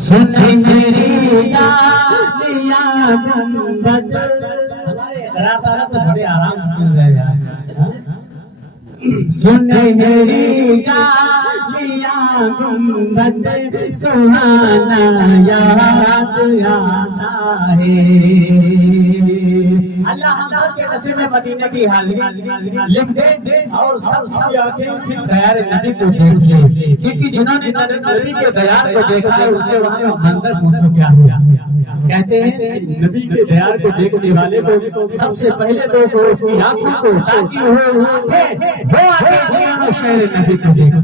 सुने मेरी जानिया गुंबद। हमारे इकरार तो बड़े आराम से सुन रहे यार। सुने मेरी जानिया गुंबद सुहाना याद आता है। अल्लाह हम सबके नसीब में मदीने की हाजिरी लिख दे और सब आंखें दयार नबी को देख ले, क्योंकि जिन्होंने नबी के दयार को देखा है उनसे वहां का मंजर पूछो क्या हुआ। कहते हैं नबी के दयार को देखने वाले को सबसे पहले तो उसकी आंखों को ताकि वो आंखें शेर नबी को देख।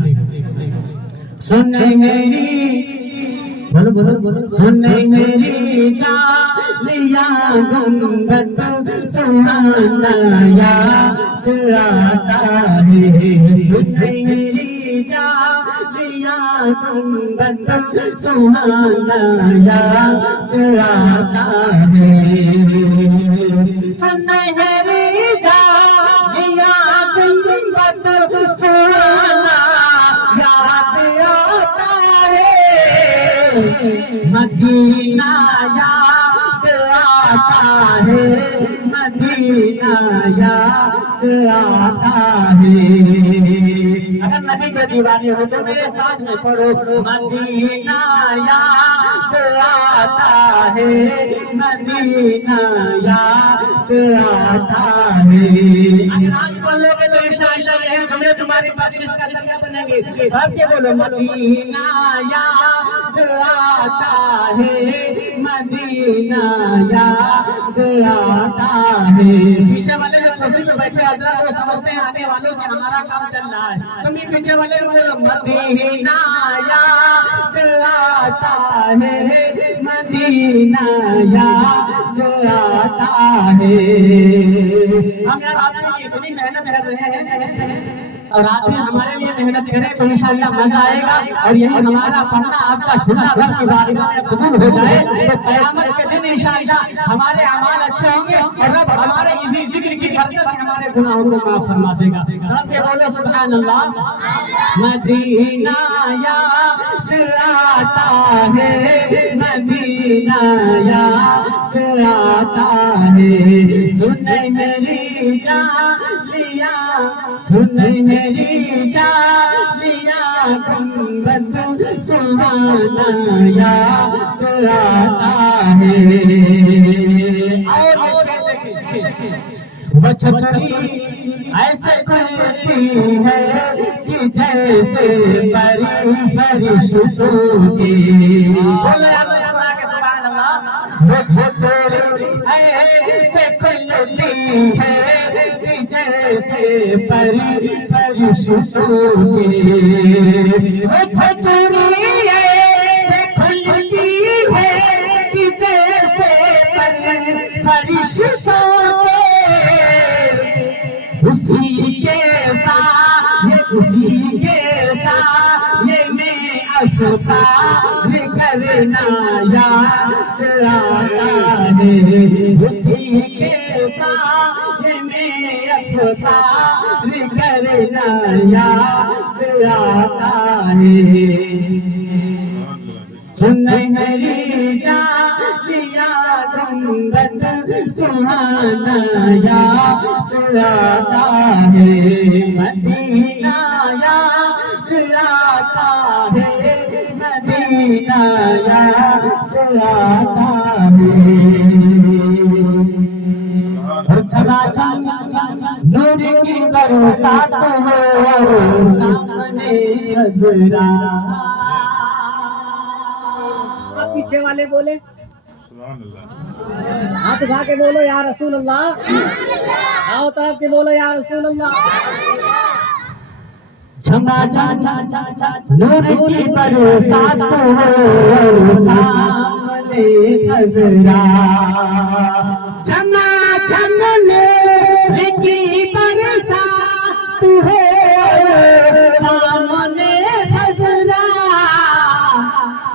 सुने मेरी बोलो बोलो बोलो। सुने मेरी जानिया गुंबद सुहाना याद आता है। सुने मेरी जानिया गुंबद सुहाना याद आता है। सुनहरी जानिया गुंबद सुहाना याद आता है। मदीना याद आता है, मदीना याद आता है। अगर नबी के दीवानी हो तो मेरे साथ में पढ़ो, मदीना याद आता है, मदीना याद आता है। अगर आज बोलोगे तो इंशाअल्लाह जुमे तुम्हारी बख्शिश का जरिया बनेंगे। आपके बोलो मदीना याद आता है, मदीना याद आता है। पीछे वाले जो कुर्सी पे बैठे हजरत वो समझते हैं आने वालों से हमारा काम चल रहा है। तुम ही पीछे वाले को बोलो मदीना याद आता है, मदीना याद आता है। हम यार आपके लिए इतनी मेहनत कर रहे हैं और आप भी हमारे लिए मेहनत करें तो इंशाअल्लाह मजा आएगा। और यही हमारा पढ़ना आपका सुनना घर की बारगाह में कबूल हो जाए तो क़यामत के दिन इंशाअल्लाह हमारे अमाल अच्छे होंगे और रब हमारे इसी जिक्र की बरकत से हमारे गुनाहों को माफ फरमा देगा। रब के बोले सुभान अल्लाह। मदीना याद आता है, मदीना याद आता है। सुने मेरी जानिया, सुने मेरी जानिया गुंबद सुहाना याद आता है। और वो छतरी ऐसे खुलती है कि जैसे परी फरिश्तों की। बोले अल्लाह के सुभान अल्लाह। वो छतरी ऐसे खुलती है कि जैसे परी फरिश्तों की। वो छतरी ऐसे खुलती है कि जैसे परी फरिश्तों की। उसी के साथ ये मैं अफ़्तार करना याद आता है। उसी के साथ ये मैं अफ़्तार करना याद आता है। सुने मेरी जानिया गुंबद सुहाना याद आता है, मदीना याद आता है, मदीना याद आता है। नूर की बरसात हो सामने नजरा। पीछे वाले बोले हाथ उठा के बोलो या रसूल अल्लाह। आओ तरफ के बोलो या रसूल अल्लाह। झमा नूर की बरसात हो सामने नजरा। झमा नूर की बरसात हो सामने नजरा।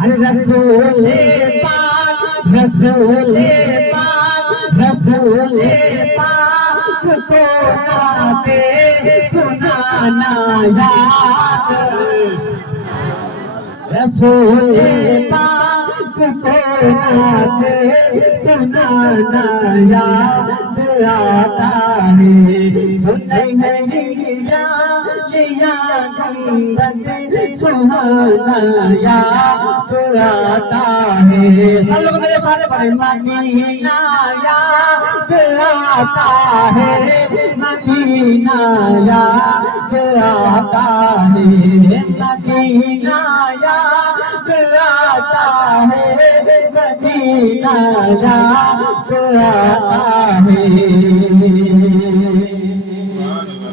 रसूले पाक, रसूले पाक, रसूले पाक को नाते सुनाना याद। रसूले पाक, नात सुनाना याद आता है, सुनहरी जालियां गुंबद सुहाना याद आता है। सब लोग मेरे साथ पढ़े, मदीना याद आता है, मदीना याद आता है, मदीना याद आता है, मदीना याद आता है।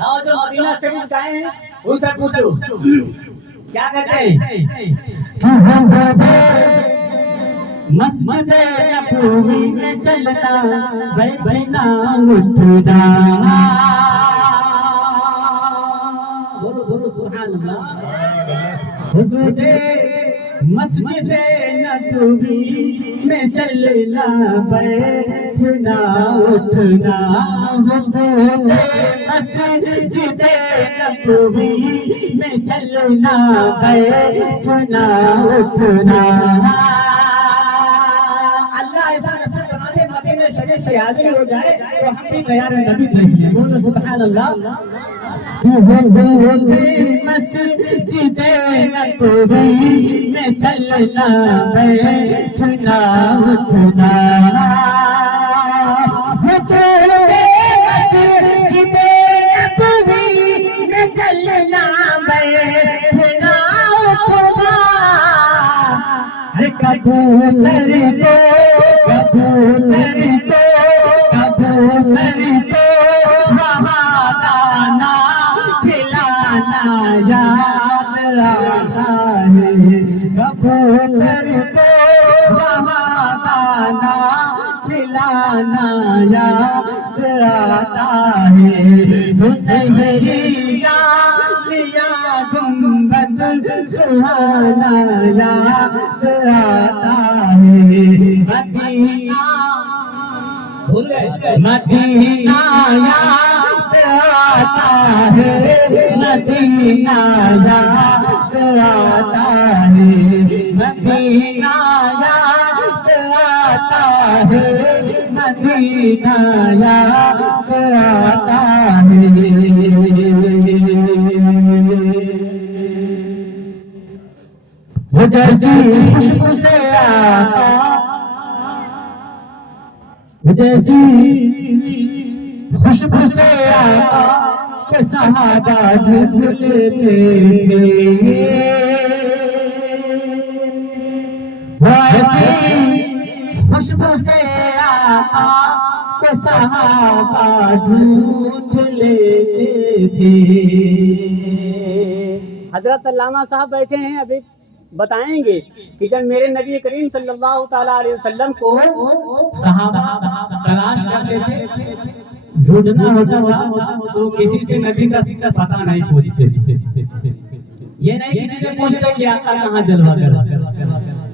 और जो मदीना शरीफ गए हैं उनसे पूछो क्या कहते हैं। मस्जिद नबवी में चलना बैठना उठना, बोलो बोलो सुभान अल्लाह। हुदूदे मस्जिद नबवी में चलना बैठना उठना, हुदूदे मस्जिद नबवी में चलना बैठना उठना। अल्लाह ऐसा नफर बना दे मदीना शरीफ से हाजिर हो जाए तो हम भी तैयार हैं नबी देख लें। बोलो सुभान अल्लाह। मस्जिद नबवी में चलना बैठना उठना, मस्जिद नबवी में चलना बैठना उठना। कबूतर को कबूतर को कबूतर को बहाना खिलाना याद आता है, कबूतर को बहाना खिलाना याद आता है, सुनहरी जालियां गुंबद सुहाना याद आता है, मदीना भूल गए मदीना याद आता है, मदीना याद आता है, मदीना याद आता है, मदीना याद आता है। वो जैसी खुशबू से आता, जैसी खुशबू से आता के सहाबा ढूंढ लेते थे, वैसी खुशबू से आता के सहाबा ढूंढ लेते थे। हजरत अल्लामा साहब बैठे हैं, अभी बताएंगे कि जब मेरे नबी करीम सल्लल्लाहु ताला अलैहि वसल्लम को सहाबा तलाश करते थे, ढूंढना होता था तो किसी से नबी का पता नहीं पूछते थे। ये नहीं किसी से पूछते कि आका कहाँ जलवा कर,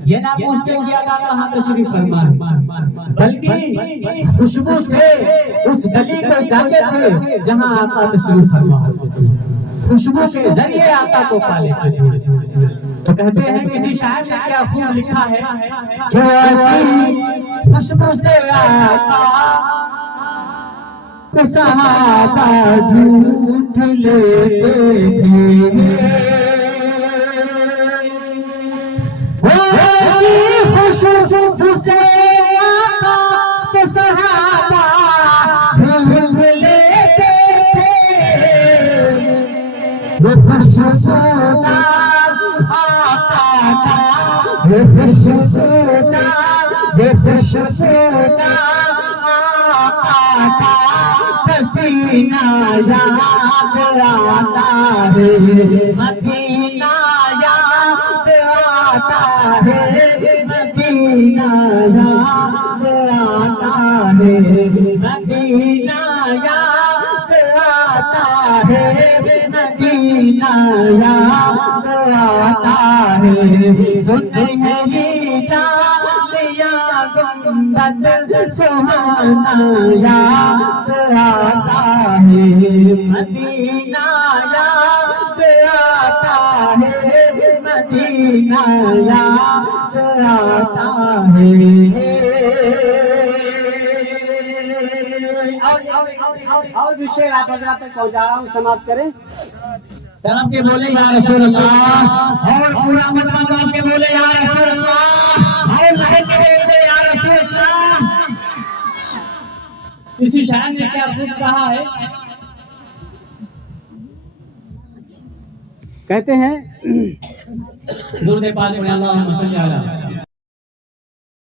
ये ना पूछते कि आका कहाँ तशरीफ फरमा, बल्कि खुशबू से उस गली को जाते थे जहाँ आका तशरीफ फरमा होते थे, खुशबू के जरिए आका को पा लेते थे। तो कहते हैं किसी शायर ने क्या खूब लिखा है, जो ऐसी खुशबू से आका को सहाबा ढूंढ लेते थे, ऐसी खुशबू से आका को सहाबा ढूंढ लेते थे, वो खुशबूदार पसीना याद आता है, मदीना याद आता है, मदीना याद आता है, मदीना याद आता है, मदीना याद आता है, सुनहरी जालियां गुंबद सुहाना याद आता है, मदीना याद आता है, मदीना याद आता है। और भी शेर आप हजरात तक पहुंचा रहा हूँ, समाप्त करें। तरफ के बोले या रसूल अल्लाह, और पूरा मजमा तरफ के बोले या रसूल अल्लाह, और लहर के बोले या रसूल अल्लाह। किसी शायर ने क्या खूब कहा है, कहते हैं दुर्द पाक में अल्लाहुम्मा सल्ली अला